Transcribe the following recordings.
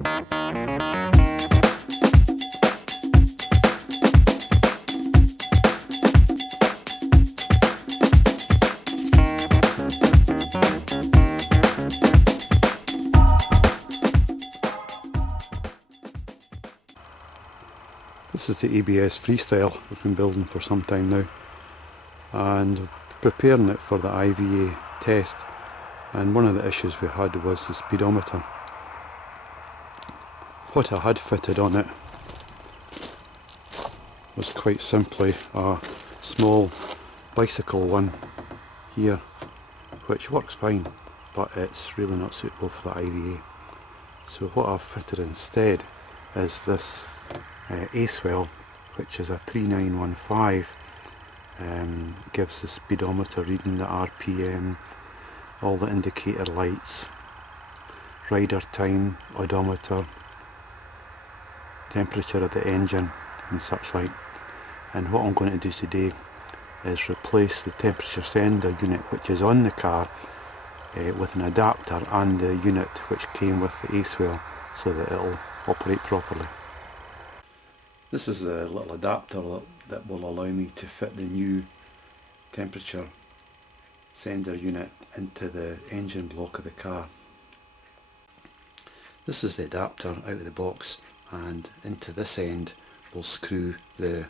This is the ABS Freestyle we've been building for some time now, and preparing it for the IVA test, and one of the issues we had was the speedometer. What I had fitted on it was quite simply a small bicycle one here, which works fine, but it's really not suitable for the IVA. So what I've fitted instead is this Acewell, which is a 3915, gives the speedometer reading, the RPM, all the indicator lights, rider time, odometer, temperature of the engine and such like. And what I'm going to do today is replace the temperature sender unit which is on the car with an adapter and the unit which came with the Acewell, so that it will operate properly. This is a little adapter that will allow me to fit the new temperature sender unit into the engine block of the car. This is the adapter out of the box, and into this end we'll screw the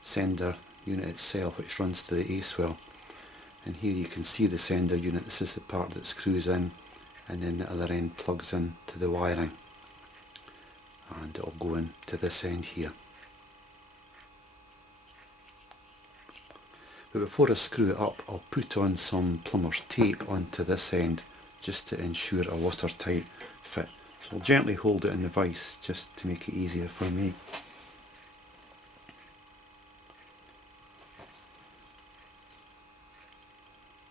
sender unit itself, which runs to the Acewell. And here you can see the sender unit. This is the part that screws in, and then the other end plugs in to the wiring, and it'll go in to this end here. But before I screw it up, I'll put on some plumber's tape onto this end just to ensure a watertight fit. So I'll gently hold it in the vise just to make it easier for me.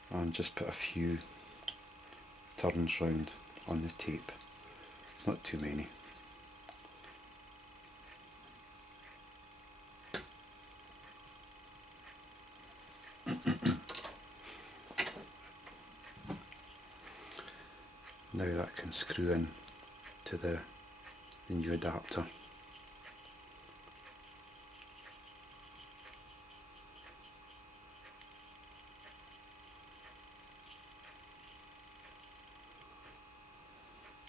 And just put a few turns round on the tape, not too many. Now that can screw in to the new adapter.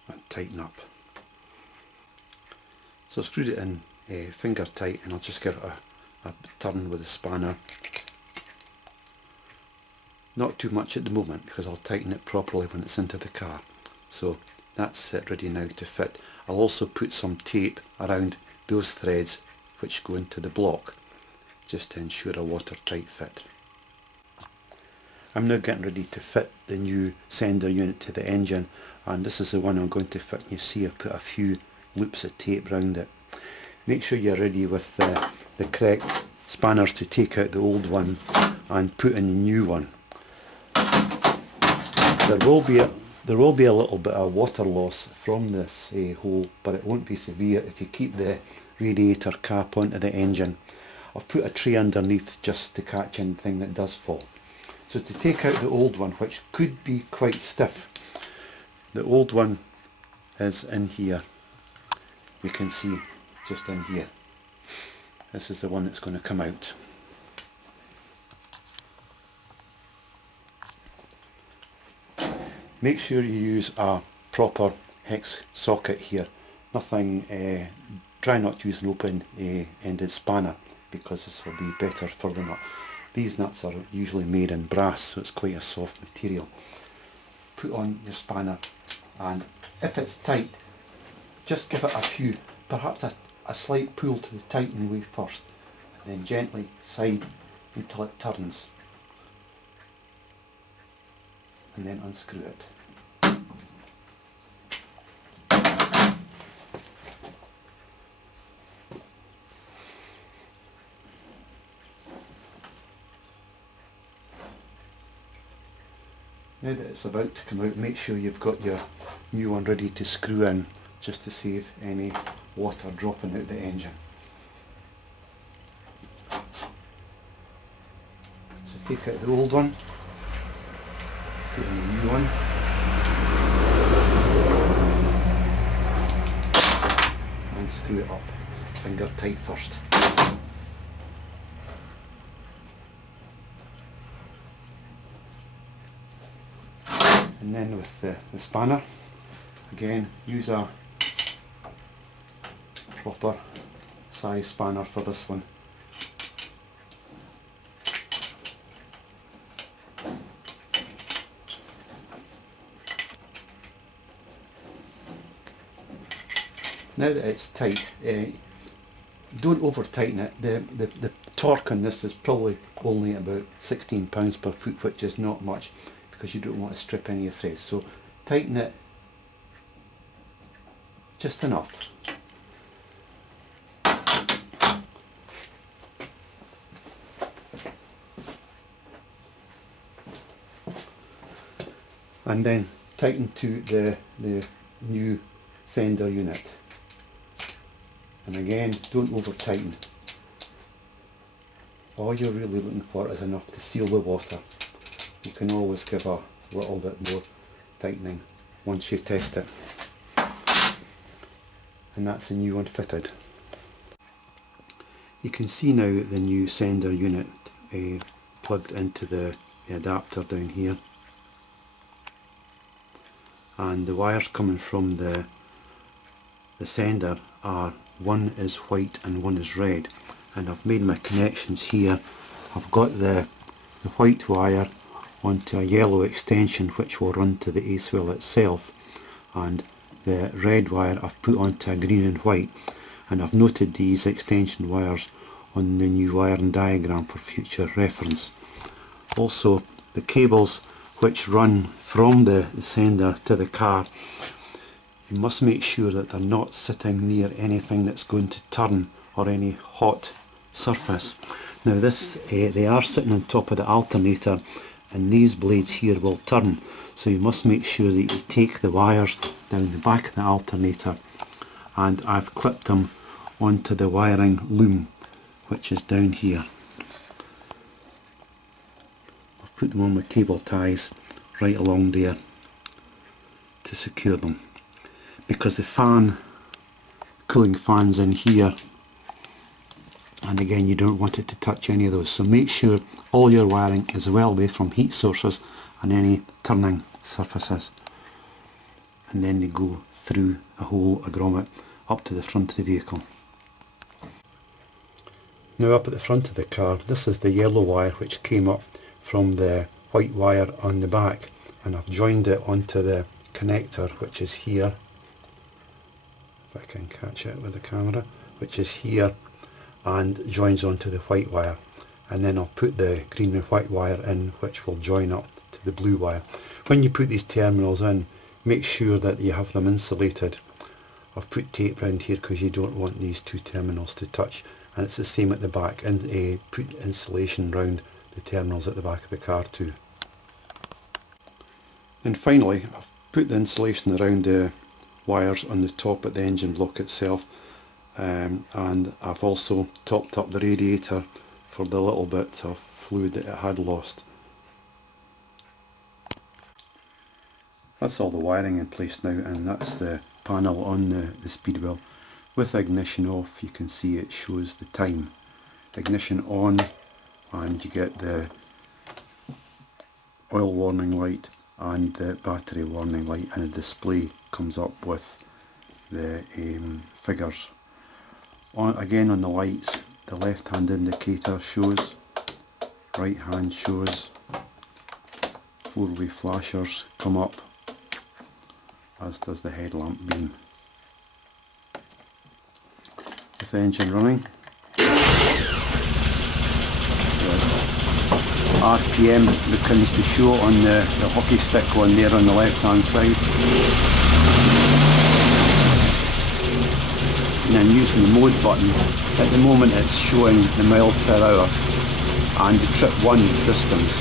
And tighten up. So I've screwed it in finger tight, and I'll just give it a turn with a spanner. Not too much at the moment, because I'll tighten it properly when it's into the car. So that's it, ready now to fit. I'll also put some tape around those threads which go into the block, just to ensure a watertight fit. I'm now getting ready to fit the new sender unit to the engine, and this is the one I'm going to fit. You see I've put a few loops of tape around it. Make sure you're ready with the correct spanners to take out the old one and put in the new one. There will be a little bit of water loss from this hole, but it won't be severe if you keep the radiator cap onto the engine. I've put a tray underneath just to catch anything that does fall. So to take out the old one, which could be quite stiff, the old one is in here. You can see just in here. This is the one that's going to come out. Make sure you use a proper hex socket here. Nothing, try not to use an open-ended spanner, because this will be better for the nut. These nuts are usually made in brass, so it's quite a soft material. Put on your spanner, and if it's tight, just give it a few, perhaps a slight pull to the tightening way first, and then gently side until it turns, and then unscrew it. Now that it's about to come out, make sure you've got your new one ready to screw in, just to save any water dropping out the engine. So take out the old one, put in the new one. screw it up finger tight first. And then with the spanner, again use a proper size spanner for this one. Now that it's tight, don't over tighten it. The torque on this is probably only about 16 pounds per foot, which is not much because you don't want to strip any of the threads. So tighten it just enough. And then tighten to the new sender unit. And again, don't over tighten. All you're really looking for is enough to seal the water. You can always give a little bit more tightening once you test it. And that's the new one fitted. You can see now the new sender unit plugged into the adapter down here. And the wires coming from the sender are, one is white and one is red, and I've made my connections here. I've got the white wire onto a yellow extension which will run to the Acewell itself, and the red wire I've put onto a green and white, and I've noted these extension wires on the new wiring diagram for future reference. Also, the cables which run from the sender to the car, you must make sure that they're not sitting near anything that's going to turn or any hot surface. Now they are sitting on top of the alternator, and these blades here will turn, so you must make sure that you take the wires down the back of the alternator, and I've clipped them onto the wiring loom which is down here. I've put them on with cable ties right along there to secure them, because the cooling fan's in here, and again you don't want it to touch any of those, so make sure all your wiring is well away from heat sources and any turning surfaces, and then they go through a hole, a grommet, up to the front of the vehicle. Now up at the front of the car, this is the yellow wire which came up from the white wire on the back, and I've joined it onto the connector which is here, if I can catch it with the camera, which is here, and joins onto the white wire, and then I'll put the green and white wire in which will join up to the blue wire. When you put these terminals in, make sure that you have them insulated. I've put tape around here because you don't want these two terminals to touch, and it's the same at the back, and put insulation around the terminals at the back of the car too. And finally, I've put the insulation around the wires on the top at the engine block itself, and I've also topped up the radiator for the little bit of fluid that it had lost. That's all the wiring in place now, and that's the panel on the speed wheel. With ignition off, you can see it shows the time. Ignition on, and you get the oil warning light and the battery warning light, and a display comes up with the figures. Again on the lights, the left hand indicator shows, right hand shows, four-way flashers come up, as does the headlamp beam. With the engine running, RPM begins to show on the hockey stick one there on the left hand side. And then using the mode button, at the moment it's showing the mile per hour and the trip 1 distance.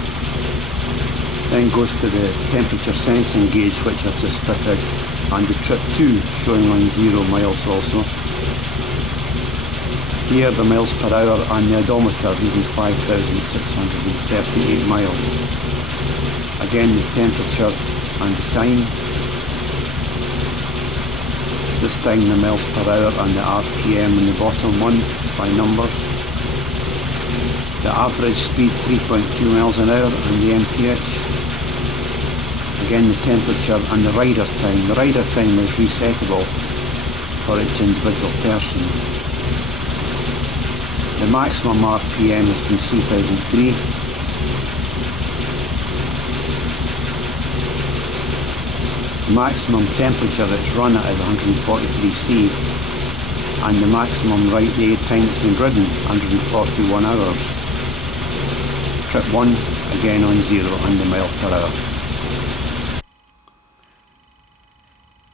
Then goes to the temperature sensing gauge which I've just fitted, and the trip 2 showing on 0 miles also. Here the miles per hour and the odometer reading 5,638 miles. Again the temperature and the time. This time the miles per hour and the RPM in the bottom one by numbers. The average speed 3.2 miles an hour and the MPH. Again the temperature and the rider time. The rider time is resettable for each individual person. The maximum RPM has been 3003. The maximum temperature that's run at is 143°C, and the maximum time it's been ridden 141 hours. Trip 1 again on 0 and the mile per hour.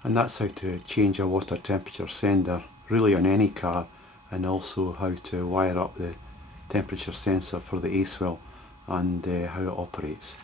And that's how to change a water temperature sender really on any car, and also how to wire up the temperature sensor for the Acewell and how it operates.